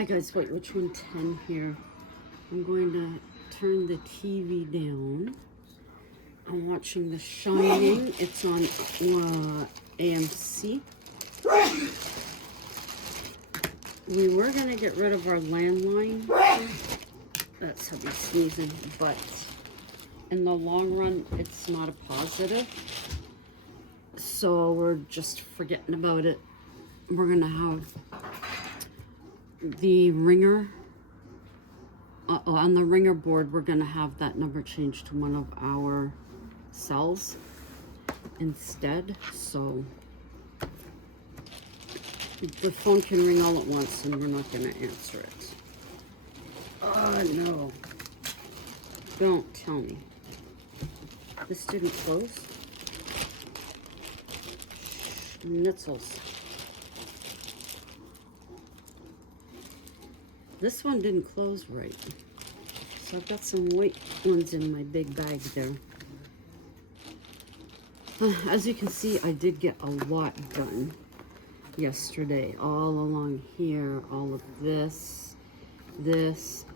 Hi guys, wait, which one? 10 here. I'm going to turn the TV down. I'm watching The Shining. It's on AMC. We were going to get rid of our landline. That's how we sneezing, but in the long run, it's not a positive. So we're just forgetting about it. We're going to have the ringer. On the ringer board, we're going to have that number changed to one of our cells instead. So the phone can ring all at once and we're not going to answer it. Oh no. Don't tell me. This didn't close? Schnitzels. This one didn't close right. So I've got some white ones in my big bag there. As you can see, I did get a lot done yesterday. All along here, all of this,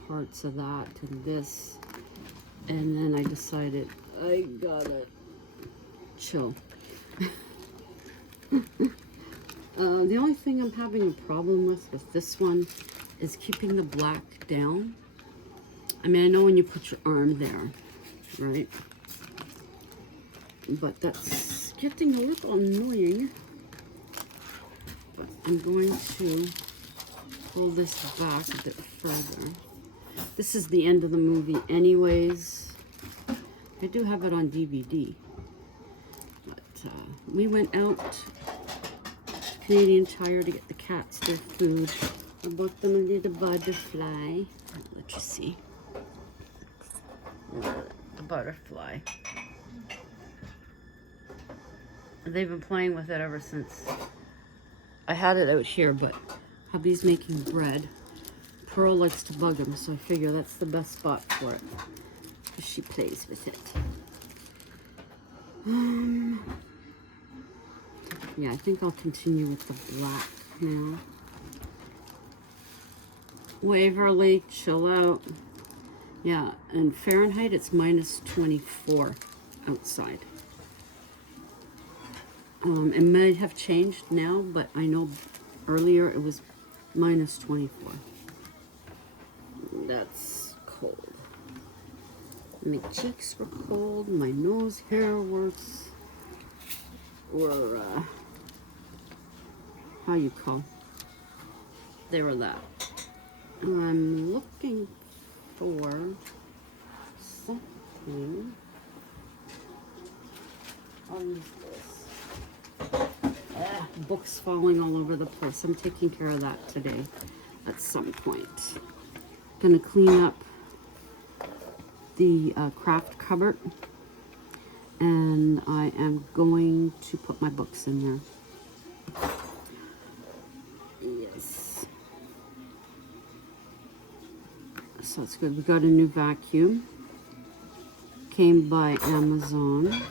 parts of that, and this. And then I decided I gotta chill. The only thing I'm having a problem with this one is keeping the black down. I mean, I know when you put your arm there, right? But that's getting a little annoying. But I'm going to pull this back a bit further. This is the end of the movie anyways. I do have it on DVD. But we went out to Canadian Tire to get the cats their food. I bought them a little butterfly. I'll let you see. The butterfly. They've been playing with it ever since. I had it out here, but hubby's making bread. Pearl likes to bug him, so I figure that's the best spot for it. Because she plays with it. Yeah, I think I'll continue with the black now. Waverly, chill out. Yeah, and Fahrenheit, it's minus 24 outside. It might have changed now, but I know earlier it was minus 24. That's cold. My cheeks were cold, my nose hair were how you call? They were that. I'm looking for something. I'll use this. Books falling all over the place. I'm taking care of that today at some point. Gonna clean up the craft cupboard, and I am going to put my books in there. Yes. So it's good. We got a new vacuum. Came by Amazon.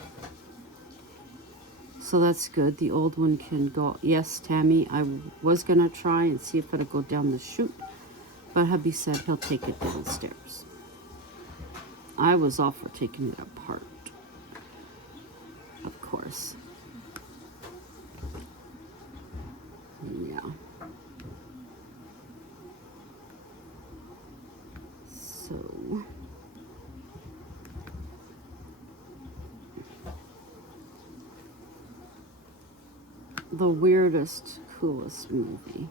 So that's good. The old one can go. Yes, Tammy, I was going to try and see if it'll go down the chute. But hubby said he'll take it downstairs. I was all for taking it apart. Of course. Yeah. So the weirdest, coolest movie.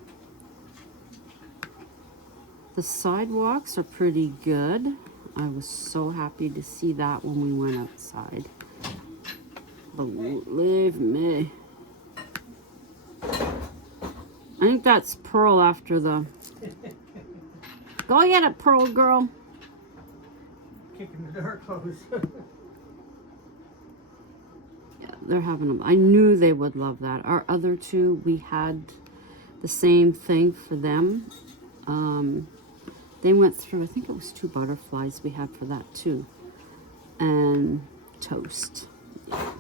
The sidewalks are pretty good. I was so happy to see that when we went outside. Believe me. I think that's Pearl after the... Go get it, Pearl girl. Kicking the door closed. Yeah, they're having them. I knew they would love that. Our other two, we had the same thing for them. They went through, I think it was 2 butterflies we had for that too. And toast. Yeah.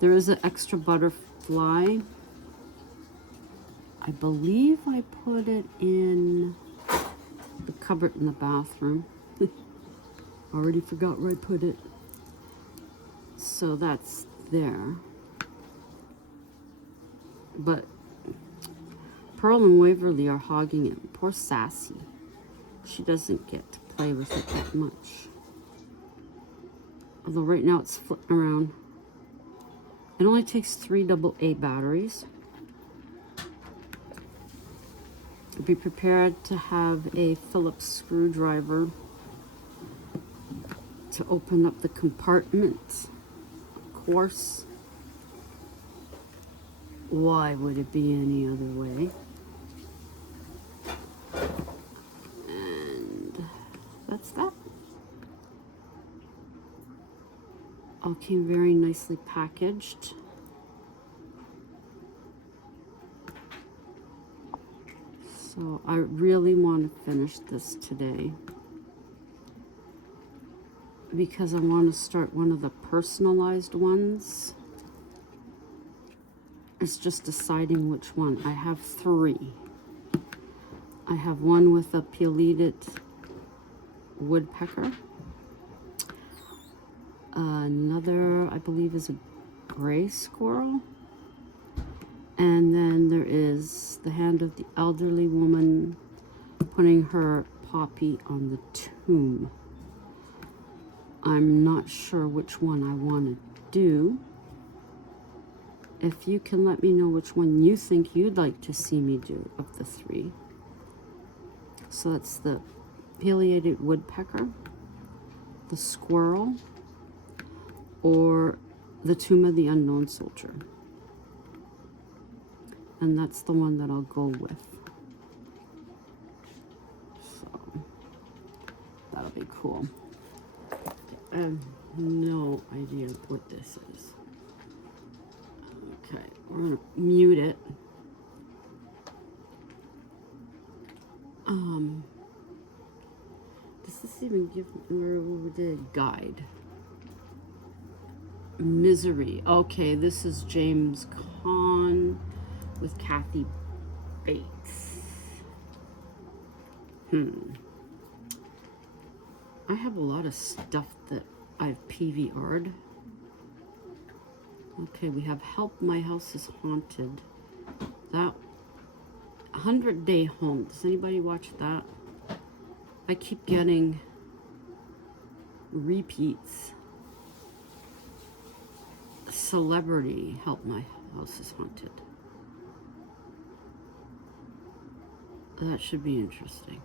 There is an extra butterfly. I believe I put it in cupboard in the bathroom. Already forgot where I put it. So that's there. But Pearl and Waverly are hogging it. Poor Sassy. She doesn't get to play with it that much. Although right now it's flitting around. It only takes 3 AA batteries. Be prepared to have a Phillips screwdriver to open up the compartment. Of course. Why would it be any other way? And that's that. All came very nicely packaged. So I really want to finish this today because I want to start one of the personalized ones. It's just deciding which one. I have 3. I have one with a pileated woodpecker. Another, I believe, is a gray squirrel. And then there is the hand of the elderly woman putting her poppy on the tomb. I'm not sure which one I want to do. If you can let me know which one you think you'd like to see me do of the 3. So that's the pileated woodpecker, the squirrel, or the Tomb of the Unknown Soldier. And that's the one that I'll go with. So that'll be cool. I have no idea what this is. Okay, we're gonna mute it. Does this even give where we did guide? Misery. Okay, this is James Caan with Kathy Bates. I have a lot of stuff that I've PVR'd. Okay, we have Help My House is Haunted. That 100 Day Home. Does anybody watch that? I keep getting repeats. Celebrity Help My House is Haunted. That should be interesting.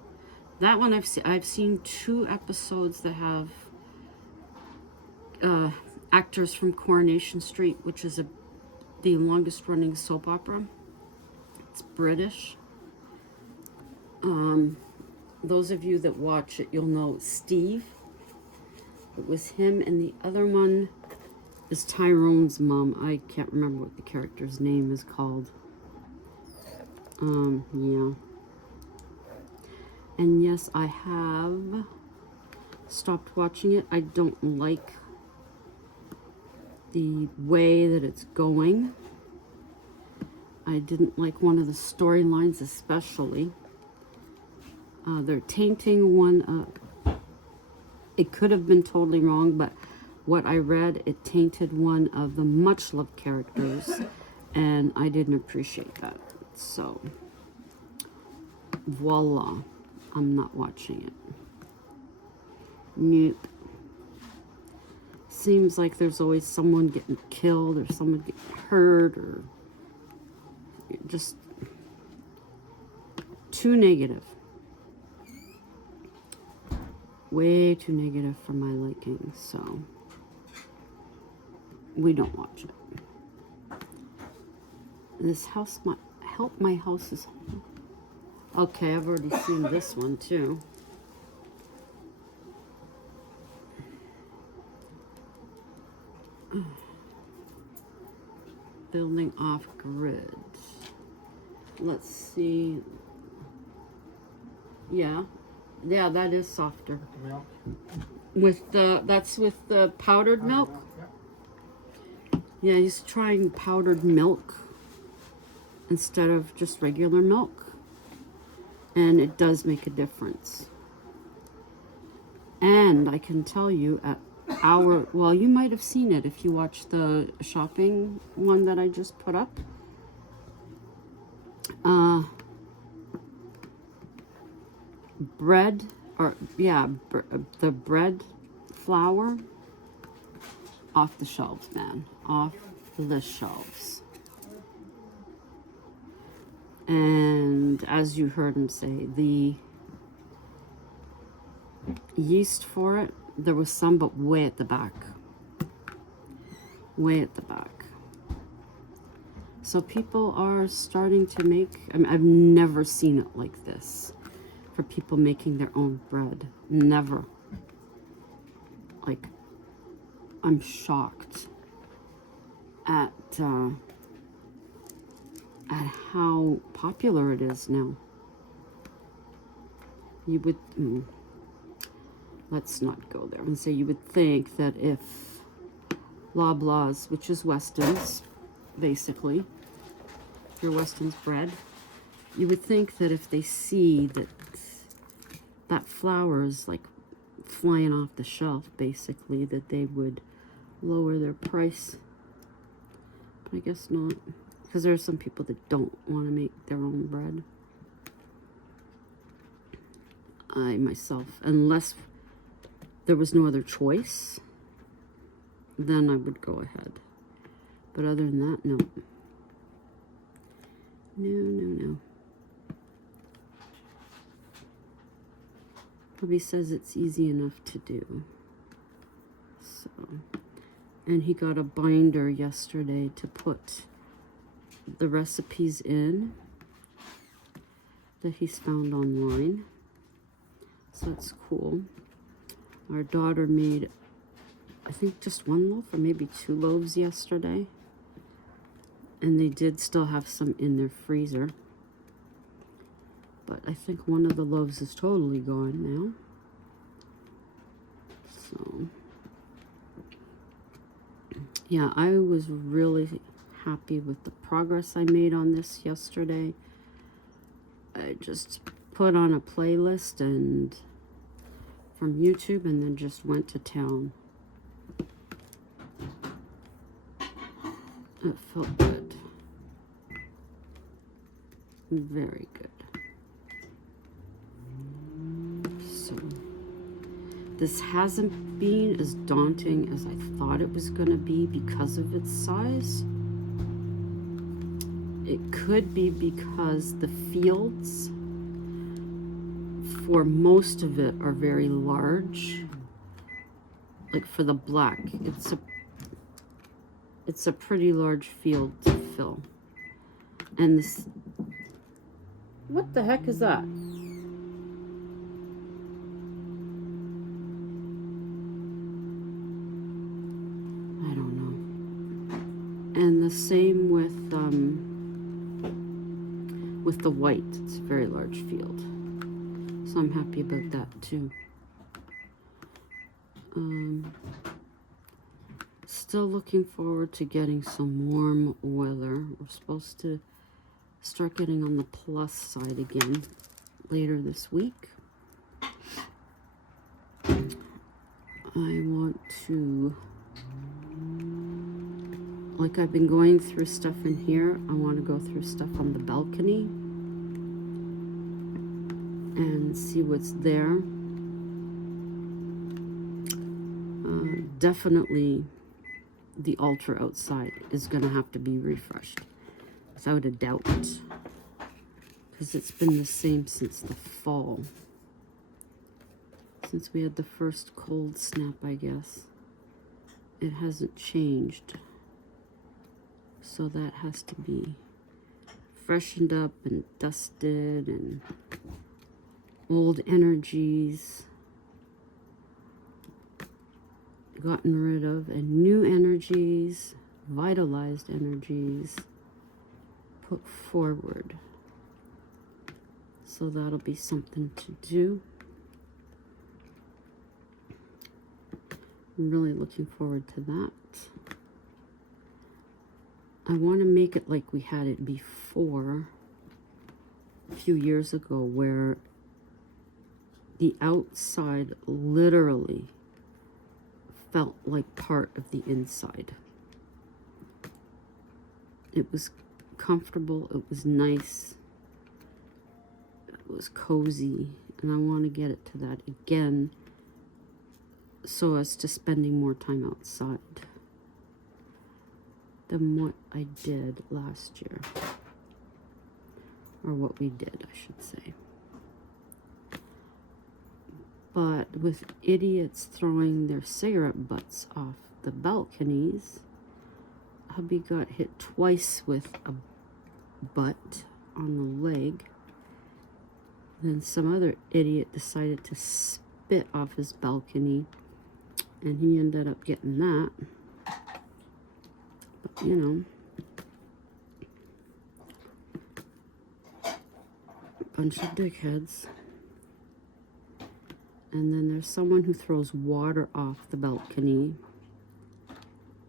That one I've seen 2 episodes that have actors from Coronation Street, which is the longest running soap opera. It's British. Those of you that watch it, you'll know Steve. It was him, and the other one is Tyrone's mom. I can't remember what the character's name is called. Yeah. And yes, I have stopped watching it. I don't like the way that it's going. I didn't like one of the storylines especially. They're tainting one. It could have been totally wrong, but what I read, it tainted one of the much-loved characters, and I didn't appreciate that. So, voila. I'm not watching it. Nope. Seems like there's always someone getting killed or someone getting hurt or just too negative. Way too negative for my liking, so we don't watch it. This house, Help My House is Home. Okay, I've already seen this one too. Building off grid. Let's see. Yeah, that is softer. Milk. That's with the powdered milk. Yeah, he's trying powdered milk instead of just regular milk. And it does make a difference. And I can tell you at our, well, you might have seen it if you watched the shopping one that I just put up. Bread, or yeah, the bread flour off the shelves, man. Off the shelves. And as you heard him say, the yeast for it, there was some, but way at the back. Way at the back. So people are starting to make, I mean, I've never seen it like this. For people making their own bread. Never. Like, I'm shocked at how popular it is now. You would, let's not go there and say you would think that if Loblaws, which is Weston's, basically, your Weston's bread, you would think that if they see that that flour is like flying off the shelf, basically, that they would lower their price. But I guess not, because there are some people that don't want to make their own bread. I myself, unless there was no other choice, then I would go ahead. But other than that, no. No. Hubby says it's easy enough to do. So, and he got a binder yesterday to put the recipes in that he's found online. So that's cool. Our daughter made, I think, just one loaf or maybe 2 loaves yesterday. And they did still have some in their freezer. But I think one of the loaves is totally gone now. So, yeah, I was really happy with the progress I made on this yesterday. I just put on a playlist and from YouTube and then just went to town. It felt good. Very good. So, this hasn't been as daunting as I thought it was going to be because of its size. It could be because the fields, for most of it, are very large. Like for the black, it's a pretty large field to fill. And this, what the heck is that? I don't know. And the same with the white. It's a very large field. So I'm happy about that too. Still looking forward to getting some warm weather. We're supposed to start getting on the plus side again later this week. I want to, like I've been going through stuff in here, I want to go through stuff on the balcony and see what's there. Definitely the altar outside is going to have to be refreshed, without a doubt, because it's been the same since the fall, since we had the first cold snap, I guess. It hasn't changed, so that has to be freshened up and dusted, and old energies gotten rid of, and new energies, vitalized energies put forward. So that'll be something to do. I'm really looking forward to that. I want to make it like we had it before, a few years ago, where the outside literally felt like part of the inside. It was comfortable, it was nice, it was cozy, and I want to get it to that again so as to spending more time outside than what I did last year. Or what we did, I should say. But with idiots throwing their cigarette butts off the balconies, hubby got hit twice with a butt on the leg. Then some other idiot decided to spit off his balcony, and he ended up getting that. But, you know, bunch of dickheads. And then there's someone who throws water off the balcony.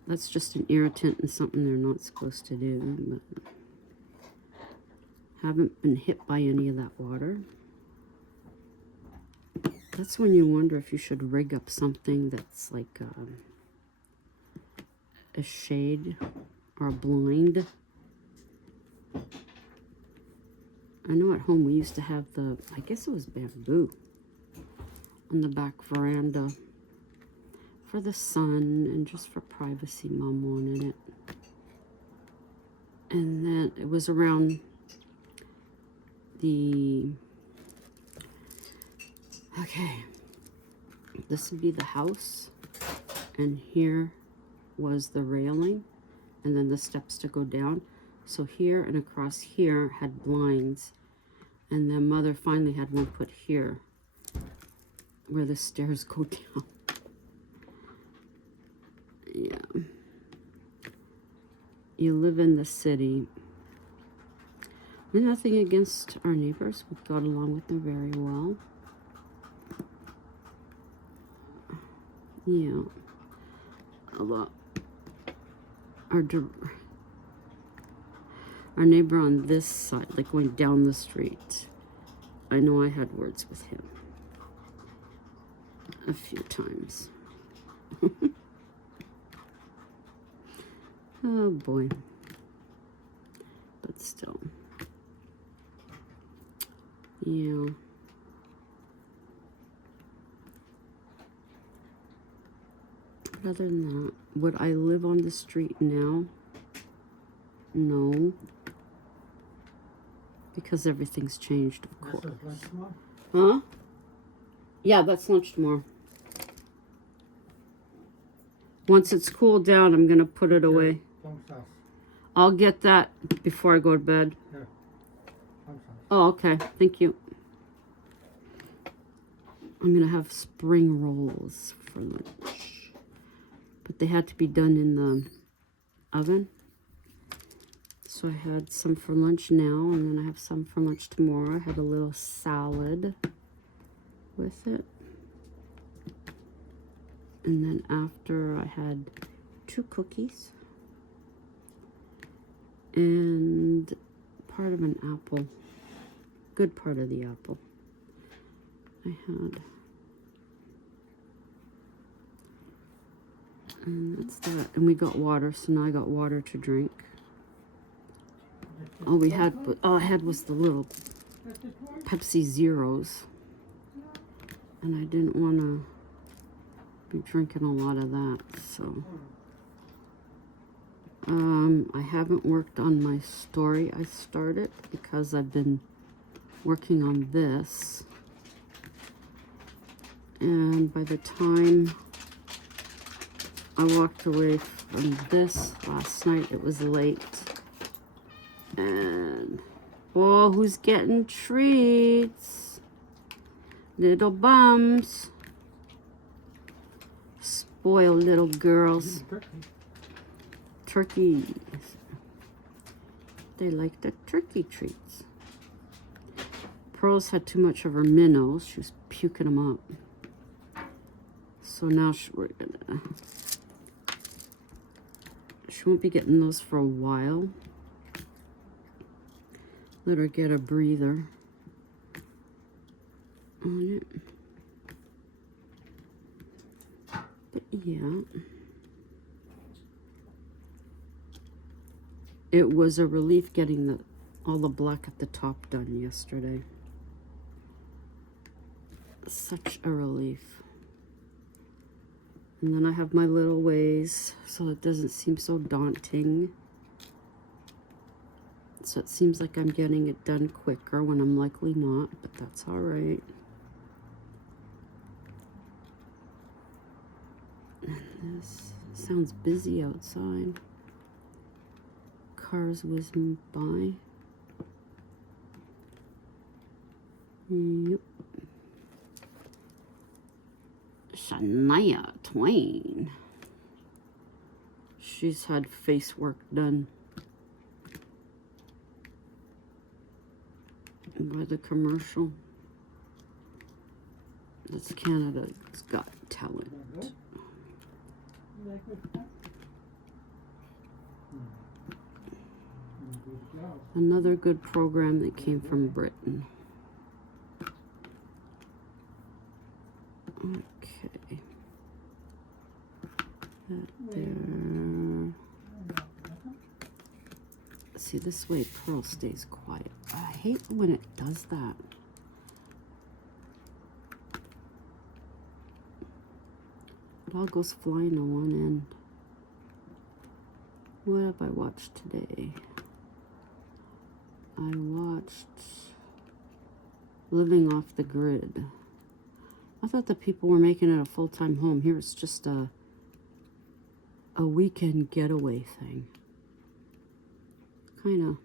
That's just an irritant and something they're not supposed to do. But haven't been hit by any of that water. That's when you wonder if you should rig up something that's like a shade or a blind. I know at home we used to have I guess it was bamboo on the back veranda for the sun and just for privacy. Mom wanted it. And then it was around okay, this would be the house, and here was the railing, and then the steps to go down. So here and across here had blinds, and then Mother finally had one put here where the stairs go down. Yeah. You live in the city. I mean, nothing against our neighbors. We got along with them very well. Yeah. Although our neighbor on this side, like going down the street, I know I had words with him a few times. Oh boy. But still. Yeah. But other than that, would I live on the street now? No. Because everything's changed, of course. This is lunch tomorrow? Huh? Yeah, that's lunch tomorrow. Once it's cooled down, I'm going to put it away. Tom's house. I'll get that before I go to bed. Here. Tom's house. Oh, okay. Thank you. I'm going to have spring rolls for lunch. But they had to be done in the oven. So I had some for lunch now, and then I have some for lunch tomorrow. I had a little salad with it. And then after, I had 2 cookies and part of an apple. Good part of the apple. I had. And that's that. And we got water, so now I got water to drink. All I had was the little Pepsi Zeros. And I didn't want to be drinking a lot of that, so. I haven't worked on my story I started because I've been working on this. And by the time I walked away from this last night, it was late. And, oh, who's getting treats? Little bums. Spoiled little girls. Turkeys. They like the turkey treats. Pearls had too much of her minnows. She was puking them up. So now she won't be getting those for a while. Let her get a breather on it. yet. It was a relief getting all the black at the top done yesterday. Such a relief. And then I have my little ways, so it doesn't seem so daunting. So it seems like I'm getting it done quicker when I'm likely not, but that's all right. And this sounds busy outside. Cars whizzing by. Yep. Shania Twain. She's had face work done by the commercial. That's Canada's Got Talent. Another good program that came from Britain. Okay. That there. See, this way Pearl stays quiet. I hate when it does that. It all goes flying on one end. What have I watched today? I watched Living Off the Grid. I thought the people were making it a full-time home. Here it's just a weekend getaway thing. Kind of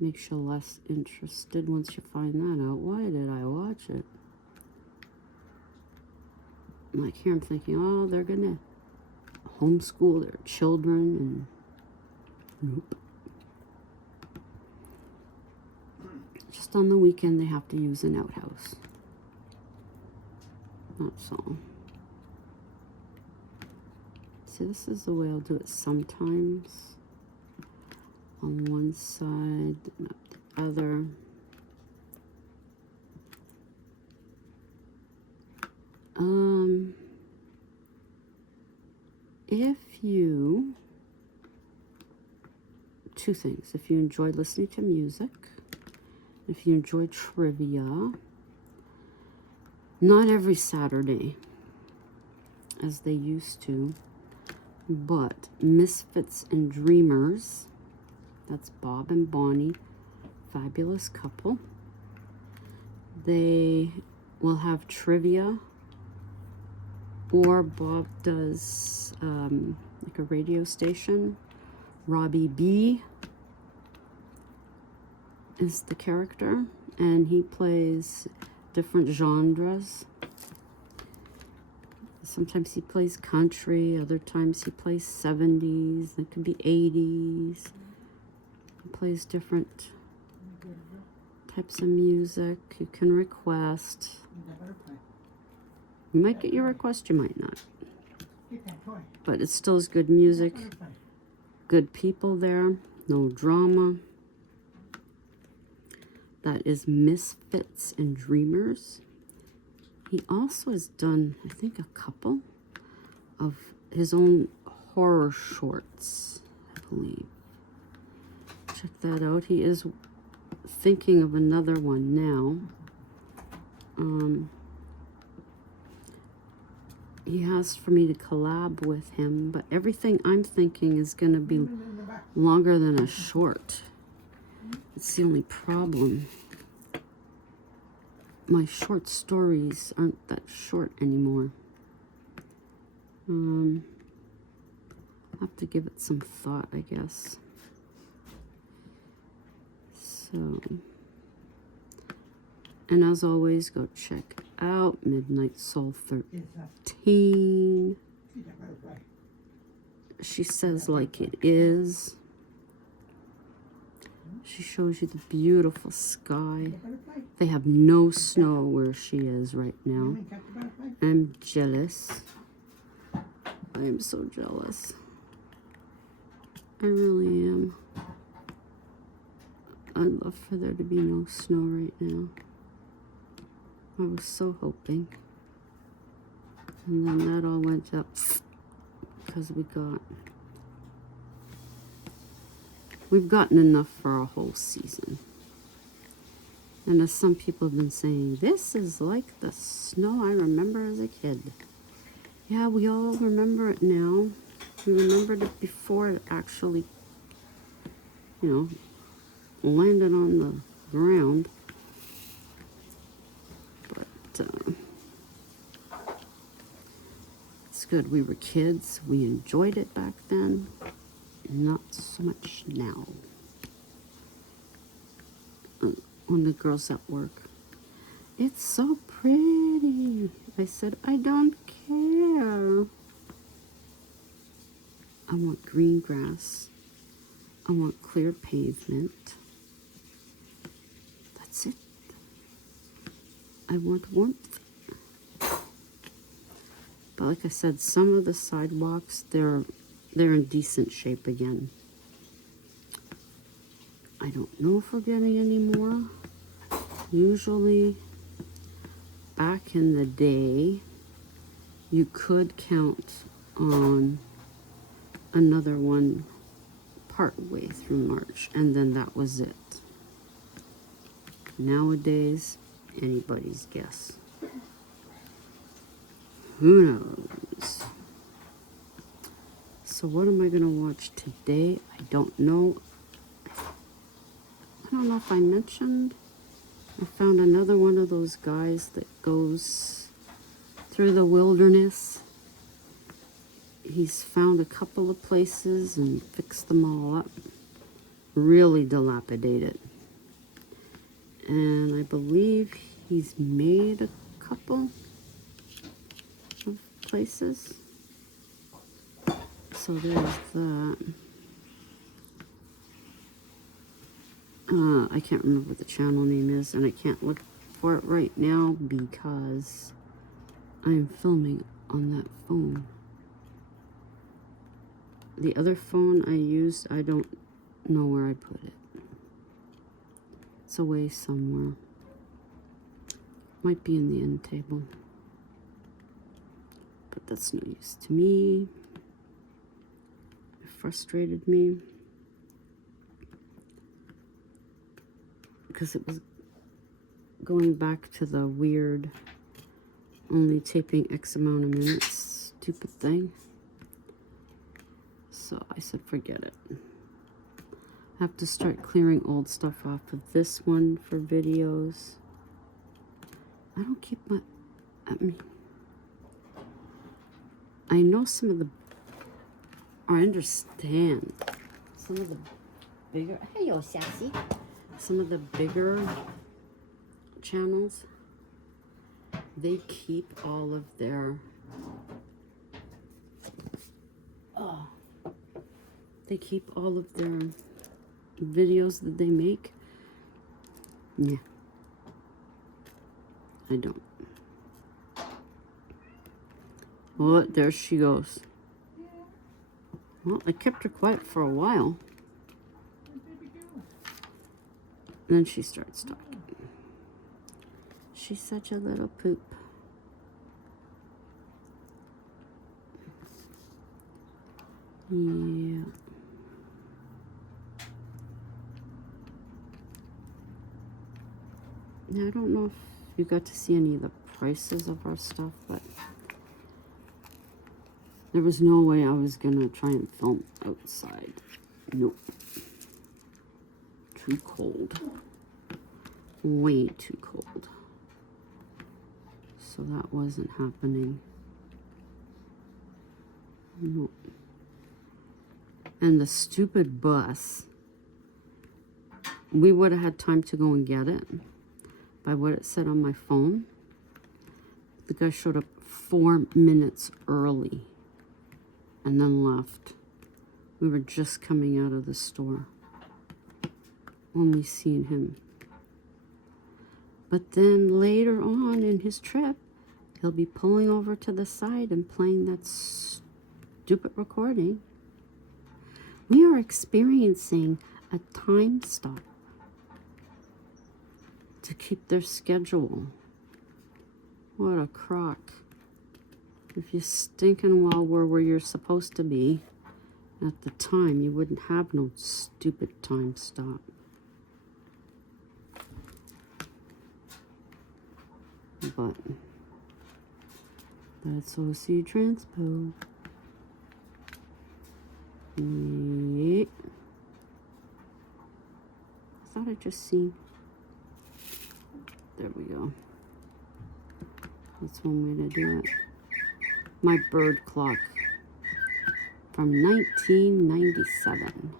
makes you less interested once you find that out. Why did I watch it? Like here I'm thinking, oh, they're gonna homeschool their children, and nope. Just on the weekend they have to use an outhouse. That's all. See, this is the way I'll do it sometimes. On one side, not the other. If you, two things. If you enjoy listening to music, if you enjoy trivia, not every Saturday, as they used to, but Misfits and Dreamers, that's Bob and Bonnie, fabulous couple. They will have trivia, or Bob does like a radio station. Robbie B is the character, and he plays different genres. Sometimes he plays country, other times he plays 70s, it could be 80s. He plays different types of music. You can request. You might get your request, you might not. But it still is good music. Good people there. No drama. That is Misfits and Dreamers. He also has done, I think, a couple of his own horror shorts, I believe. Check that out. He is thinking of another one now. He asked for me to collab with him, but everything I'm thinking is going to be longer than a short. It's the only problem. My short stories aren't that short anymore. I'll have to give it some thought, I guess. So, and as always, go check out Midnight Soul 13. She says like it is. She shows you the beautiful sky. They have no snow where she is right now. I'm jealous. I am so jealous. I really am. I'd love for there to be no snow right now. I was so hoping. And then that all went up because we've gotten enough for a whole season. And as some people have been saying, this is like the snow I remember as a kid. Yeah, we all remember it now. We remembered it before it actually, landed on the ground. But it's good. We were kids. We enjoyed it back then. Not so much now. When the girls at work, it's so pretty. I said, I don't care. I want green grass. I want clear pavement. That's it. I want warmth. But like I said, some of the sidewalks, they're in decent shape again. I don't know if we're getting any more. Usually, back in the day, you could count on another one part way through March, and then that was it. Nowadays, anybody's guess. Who knows? So what am I going to watch today? I don't know. I don't know if I mentioned. I found another one of those guys that goes through the wilderness. He's found a couple of places and fixed them all up. Really dilapidated. And I believe he's made a couple of places. So there's that. I can't remember what the channel name is, and I can't look for it right now because I'm filming on that phone. The other phone I used, I don't know where I put it. It's away somewhere. Might be in the end table. But that's no use to me. It frustrated me. Because it was going back to the weird only taping X amount of minutes stupid thing. So I said forget it. I have to start clearing old stuff off of this one for videos. I don't keep my... I know some of the... I understand some of the bigger... Hey, yo, sassy. Some of the bigger channels, they keep all of their videos that they make. Yeah, I don't. Well, there she goes. Well, I kept her quiet for a while. And then she starts talking. She's such a little poop. Yeah. Now, I don't know if you got to see any of the prices of our stuff, but there was no way I was gonna try and film outside. Nope. Too cold. Way too cold. So that wasn't happening. Nope. And the stupid bus, we would have had time to go and get it by what it said on my phone. The guy showed up 4 minutes early and then left. We were just coming out of the store when we seen him. But then later on in his trip, he'll be pulling over to the side and playing that stupid recording. We are experiencing a time stop to keep their schedule. What a crock. If you stinking well were where you're supposed to be at the time, you wouldn't have no stupid time stop. But that's OC Transpo. Yeah. I thought I just seen. There we go. That's one way to do it. My bird clock from 1997.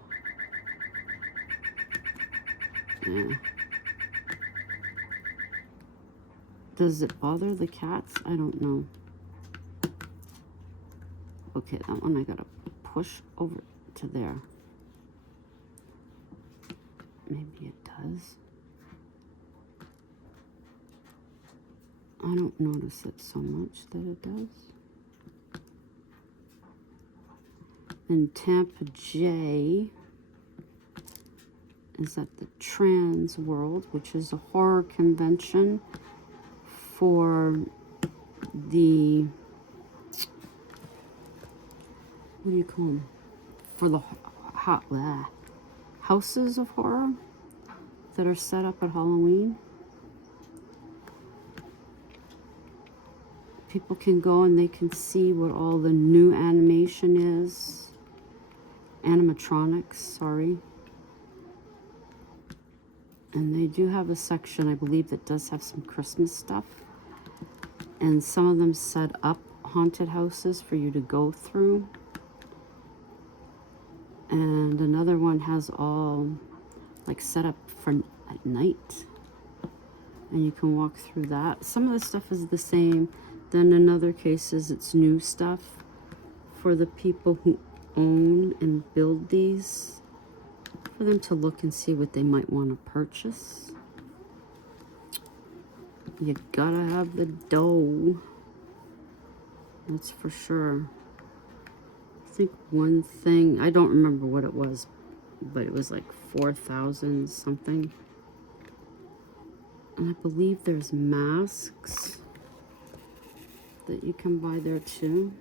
Yeah. Does it bother the cats? I don't know. Okay, that one I gotta push over to there. Maybe it does. I don't notice it so much that it does. And Tampa J is at the Trans World, which is a horror convention for the, what do you call them? For the houses of horror that are set up at Halloween. People can go and they can see what all the new animation is. Animatronics, sorry. And they do have a section, I believe, that does have some Christmas stuff. And some of them set up haunted houses for you to go through. And another one has all like set up for at night. And you can walk through that. Some of the stuff is the same. Then in other cases, it's new stuff for the people who own and build these, for them to look and see what they might want to purchase. You gotta have the dough. That's for sure. I think one thing, I don't remember what it was, but it was like 4,000 something. And I believe there's masks that you can buy there too.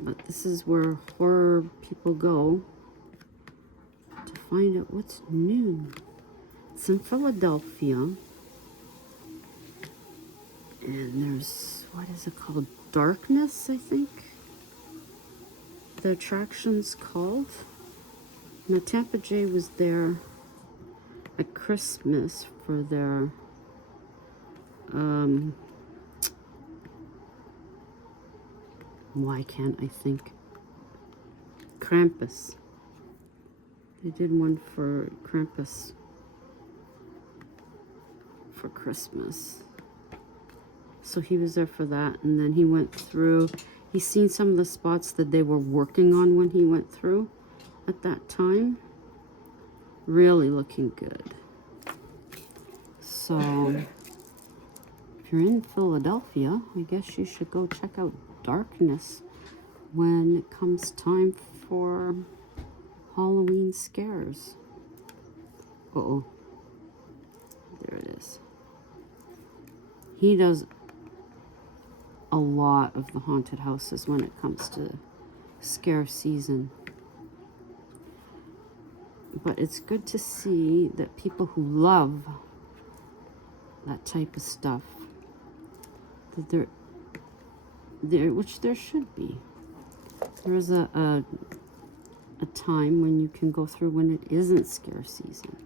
But this is where horror people go to find out what's new. It's in Philadelphia. And there's, what is it called? Darkness, I think. The attraction's called. Now Tampa J was there at Christmas for their why can't I think? Krampus. They did one for Krampus for Christmas. So he was there for that, and then he went through, he's seen some of the spots that they were working on when he went through at that time. Really looking good. So if you're in Philadelphia, I guess you should go check out Darkness when it comes time for Halloween scares. Uh-oh. There it is. He does a lot of the haunted houses when it comes to scare season. But it's good to see that people who love that type of stuff, that there, which there should be. There is a time when you can go through when it isn't scare season.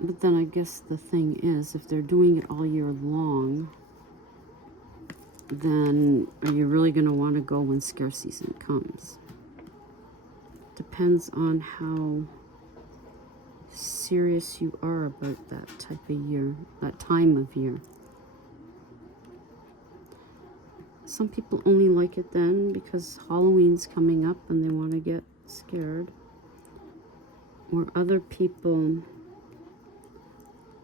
But then I guess the thing is, if they're doing it all year long, then are you really going to want to go when scare season comes? Depends on how serious you are about that type of year, that time of year. Some people only like it then because Halloween's coming up and they want to get scared. Or other people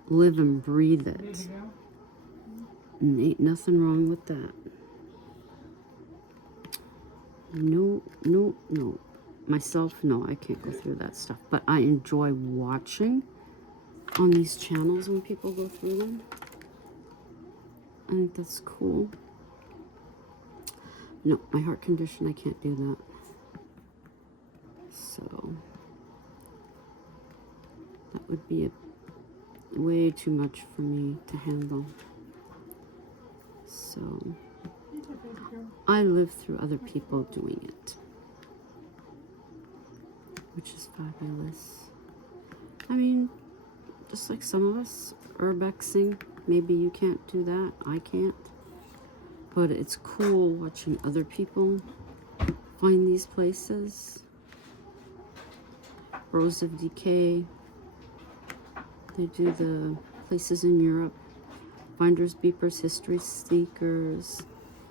live and breathe it. And ain't nothing wrong with that. No, no, no. Myself, no, I can't go through that stuff. But I enjoy watching on these channels when people go through them. I think that's cool. No, my heart condition, I can't do that. So that would be way too much for me to handle. So I live through other people doing it, which is fabulous. I mean, just like some of us urbexing, maybe you can't do that, I can't. But it's cool watching other people find these places. Rose of Decay, they do the places in Europe. Finders, Beepers, History Seekers,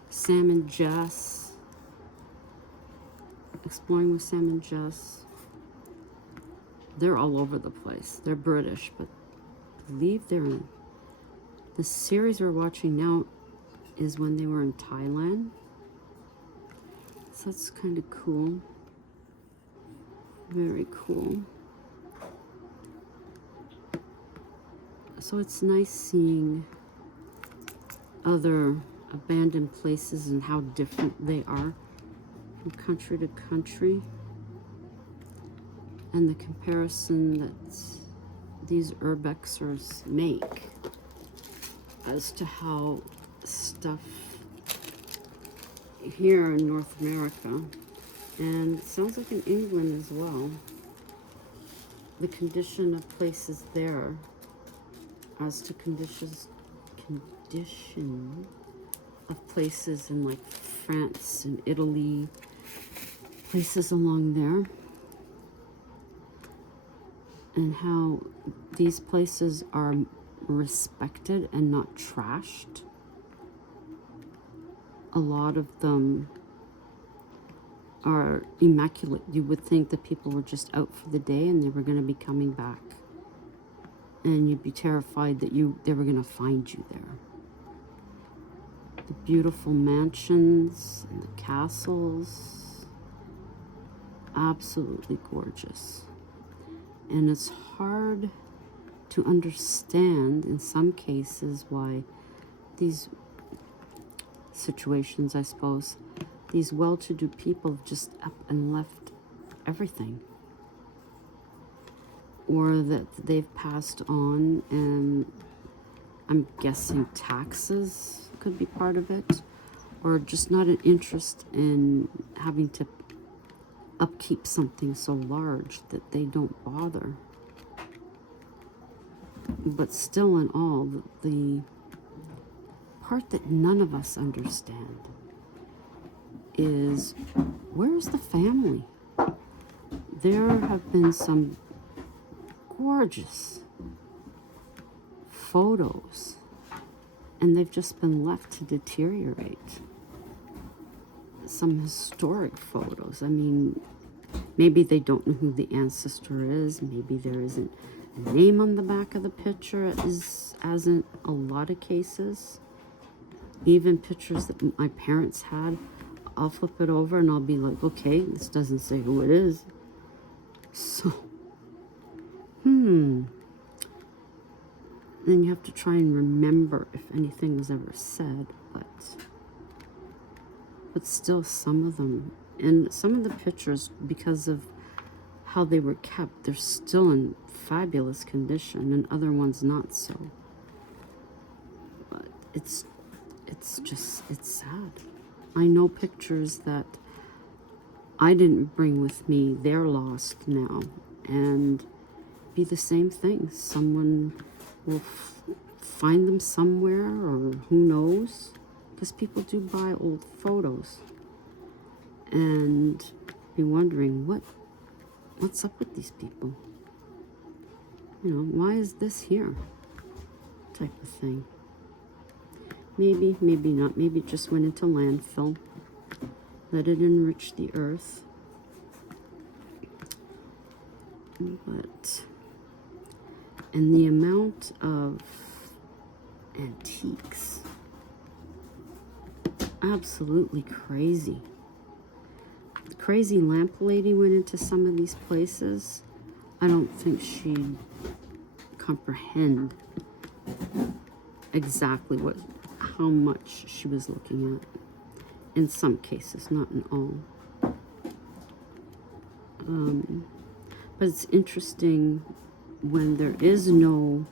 Sam and Jess, Exploring with Sam and Jess. They're all over the place. They're British, but I believe they're in. The series we're watching now is when they were in Thailand. So that's kind of cool. Very cool. So it's nice seeing other abandoned places and how different they are from country to country, and the comparison that these urbexers make as to how stuff here in North America, and it sounds like in England as well, the condition of places there as to condition of places in like France and Italy, places along there, and how these places are respected and not trashed. A lot of them are immaculate. You would think that people were just out for the day and they were going to be coming back, and you'd be terrified that they were going to find you there. The beautiful mansions and the castles, absolutely gorgeous. And it's hard to understand in some cases why these situations, I suppose, these well-to-do people just up and left everything, or that they've passed on, and I'm guessing taxes could be part of it, or just not an interest in having to upkeep something so large that they don't bother. But still in all, the part that none of us understand is, where's the family? There have been some gorgeous photos, and they've just been left to deteriorate. Some historic photos. I mean, maybe they don't know who the ancestor is. Maybe there isn't a name on the back of the picture, as in a lot of cases. Even pictures that my parents had, I'll flip it over and I'll be like, okay, this doesn't say who it is. So, then you have to try and remember if anything was ever said, but still some of them, and some of the pictures, because of how they were kept, they're still in fabulous condition, and other ones not so. But it's sad. I know pictures that I didn't bring with me, they're lost now, and be the same thing. Someone will find them somewhere, or who knows, because people do buy old photos and be wondering what's up with these people. You know, why is this here? Type of thing. Maybe, maybe not. Maybe it just went into landfill. Let it enrich the earth. But, and the amount of antiques, absolutely crazy. The crazy lamp lady went into some of these places. I don't think she comprehend exactly how much she was looking at. In some cases, not in all. But it's interesting when there is no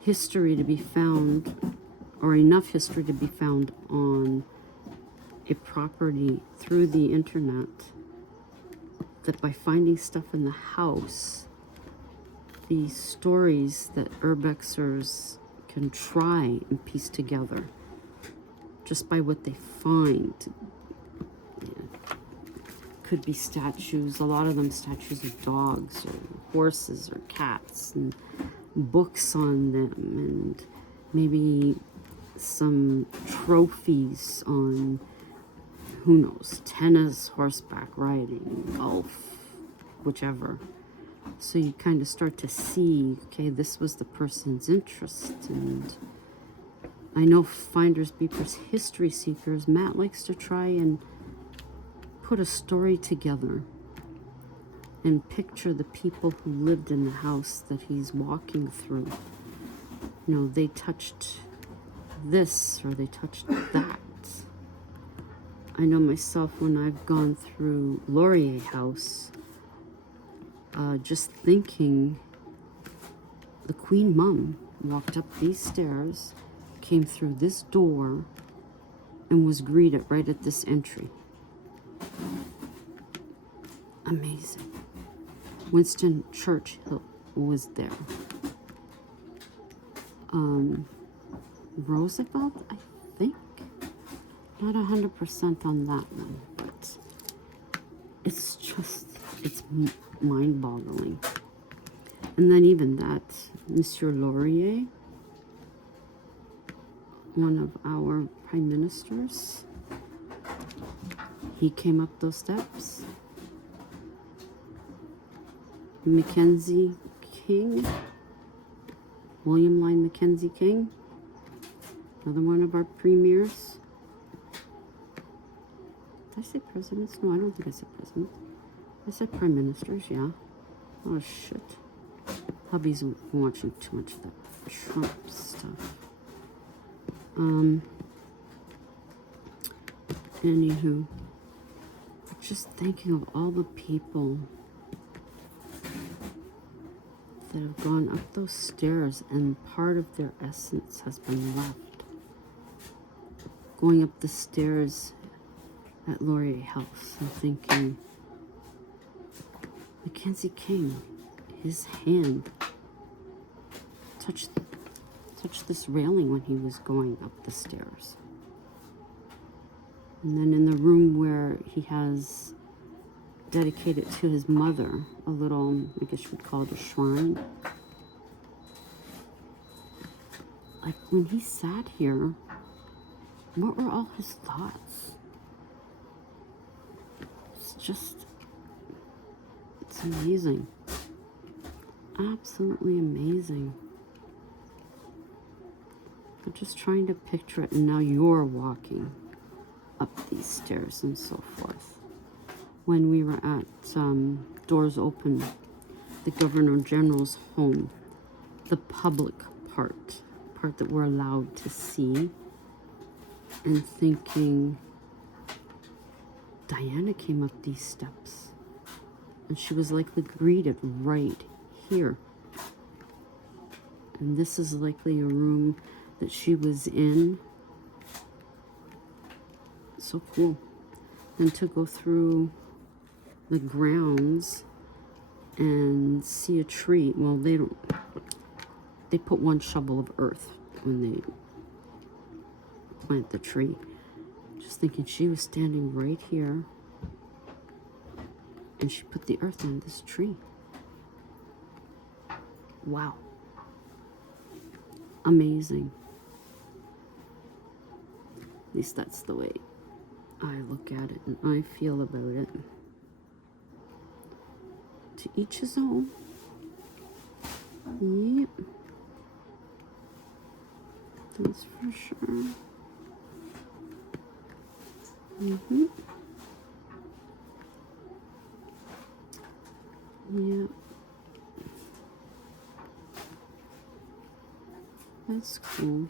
history to be found, or enough history to be found on a property through the internet, that by finding stuff in the house, the stories that urbexers can try and piece together just by what they find. Could be statues, a lot of them statues of dogs or horses or cats, and books on them, and maybe some trophies on, who knows, tennis, horseback riding, golf, whichever. So you kind of start to see, okay, this was the person's interest. And I know Finders Beepers History Seekers, Matt likes to try and put a story together and picture the people who lived in the house that he's walking through. You know, they touched this or they touched that. I know myself when I've gone through Laurier House, just thinking the Queen Mum walked up these stairs, came through this door, and was greeted right at this entry. Amazing. Winston Churchill was there. Roosevelt, I think. Not 100% on that one, but it's just, it's mind-boggling. And then even that, Monsieur Laurier, one of our prime ministers, he came up those steps. Mackenzie King, William Lyon Mackenzie King, another one of our premiers. Did I say presidents? No, I don't think I said presidents. I said prime ministers, yeah. Oh, shit. Hubby's watching too much of that Trump stuff. Anywho, just thinking of all the people that have gone up those stairs and part of their essence has been left. Going up the stairs at Laurier House and thinking, Mackenzie King, his hand touched this railing when he was going up the stairs. And then in the room where he has dedicated to his mother, a little, I guess you would call it a shrine. Like when he sat here, what were all his thoughts? It's amazing. Absolutely amazing. I'm just trying to picture it, and now you're walking up these stairs and so forth. When we were at Doors Open, the Governor General's home, the public part that we're allowed to see, and thinking, Diana came up these steps, and she was likely greeted right here. And this is likely a room that she was in. So cool. And to go through the grounds and see a tree. Well, they put one shovel of earth when they plant the tree. Just thinking she was standing right here and she put the earth in this tree. Wow. Amazing. At least that's the way I look at it and I feel about it. To each his own. Yep. That's for sure. Yeah. That's cool.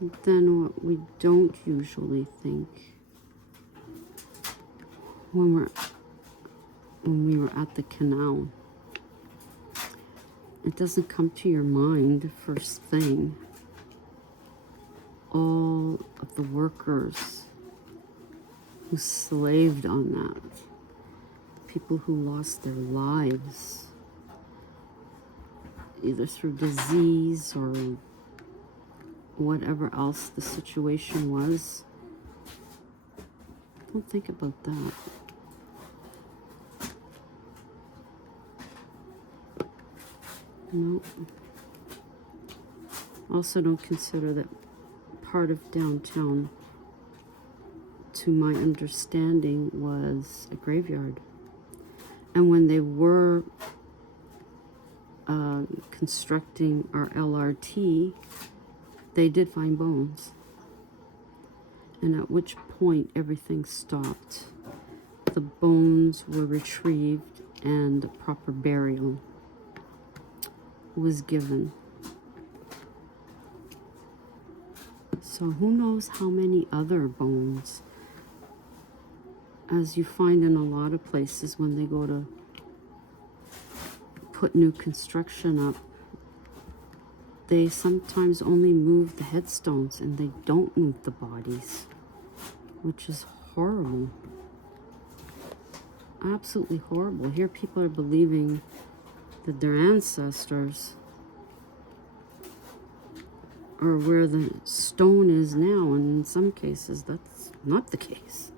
But then what we don't usually think when we were at the canal, it doesn't come to your mind first thing. All of the workers who slaved on that, people who lost their lives, either through disease or whatever else the situation was. Don't think about that. No. Also don't consider that part of downtown, to my understanding, was a graveyard. And when they were constructing our LRT, they did find bones. And at which point everything stopped. The bones were retrieved and proper burial was given. So who knows how many other bones, as you find in a lot of places when they go to put new construction up, they sometimes only move the headstones and they don't move the bodies, which is horrible. Absolutely horrible. Here people are believing that their ancestors are where the stone is now, and in some cases that's not the case.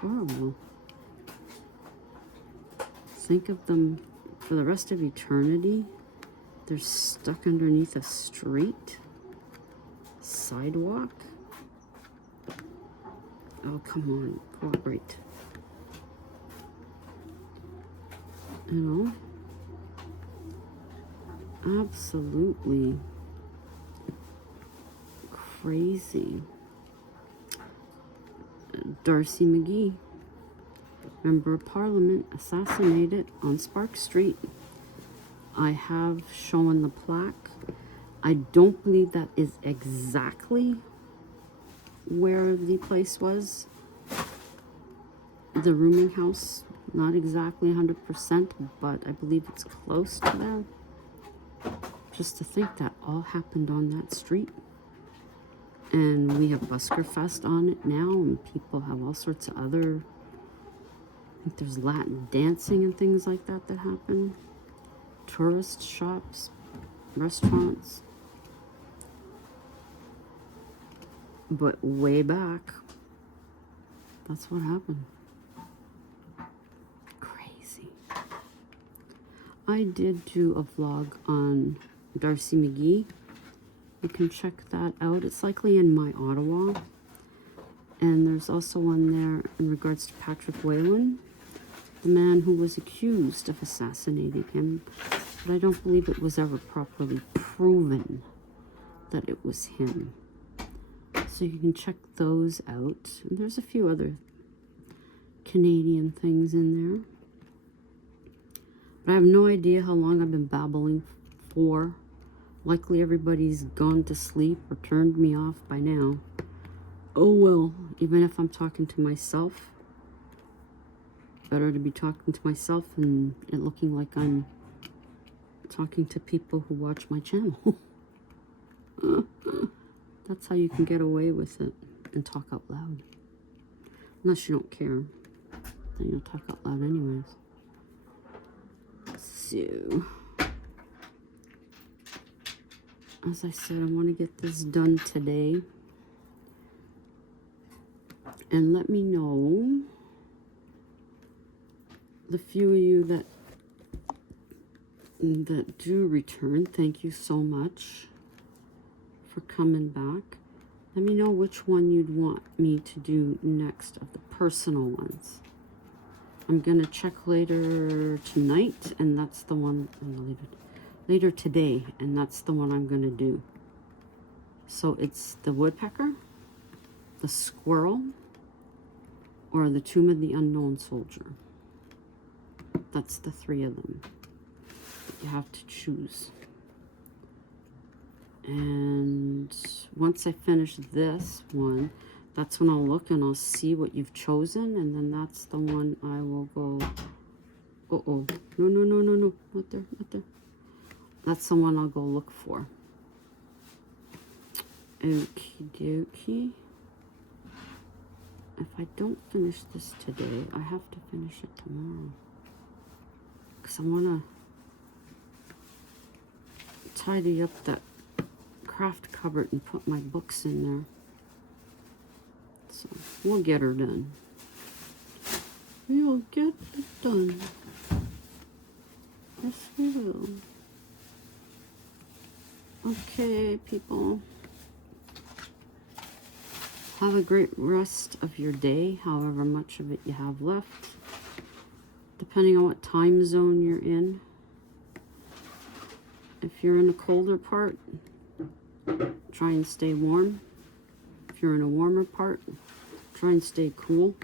Horrible. Think of them for the rest of eternity. They're stuck underneath a street, sidewalk. Oh, come on, cooperate. You know, absolutely crazy. Darcy McGee, Member of Parliament, assassinated on Spark Street. I have shown the plaque. I don't believe that is exactly where the place was. The rooming house, not exactly 100%, but I believe it's close to there. Just to think that all happened on that street. And we have Busker Fest on it now, and people have all sorts of other, I think there's Latin dancing and things like that that happen. Tourist shops, restaurants. But way back, that's what happened. Crazy. I did do a vlog on Darcy McGee. You can check that out. It's likely in my Ottawa. And there's also one there in regards to Patrick Whelan, the man who was accused of assassinating him. But I don't believe it was ever properly proven that it was him. So you can check those out. And there's a few other Canadian things in there. But I have no idea how long I've been babbling for. Likely everybody's gone to sleep or turned me off by now. Oh well, even if I'm talking to myself, better to be talking to myself and it looking like I'm talking to people who watch my channel. That's how you can get away with it and talk out loud. Unless you don't care, then you'll talk out loud anyways. So, as I said, I want to get this done today. And let me know, the few of you that do return, thank you so much for coming back. Let me know which one you'd want me to do next of the personal ones. I'm gonna check later tonight, and that's the one, later today, and that's the one I'm gonna do. So it's the woodpecker, the squirrel, or the Tomb of the Unknown Soldier. That's the 3 of them that you have to choose. And once I finish this one, that's when I'll look and I'll see what you've chosen, and then that's the one I will go, uh-oh, no, no, no, no, no, not there, not there. That's the one I'll go look for. Okie dokie. If I don't finish this today, I have to finish it tomorrow. Because I want to tidy up that craft cupboard and put my books in there. So we'll get her done. We'll get it done. Yes, we will. Okay, people. Have a great rest of your day, however much of it you have left, depending on what time zone you're in. If you're in a colder part, try and stay warm. If you're in a warmer part, try and stay cool.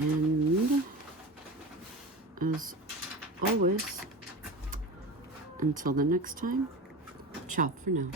And as always, until the next time, ciao for now.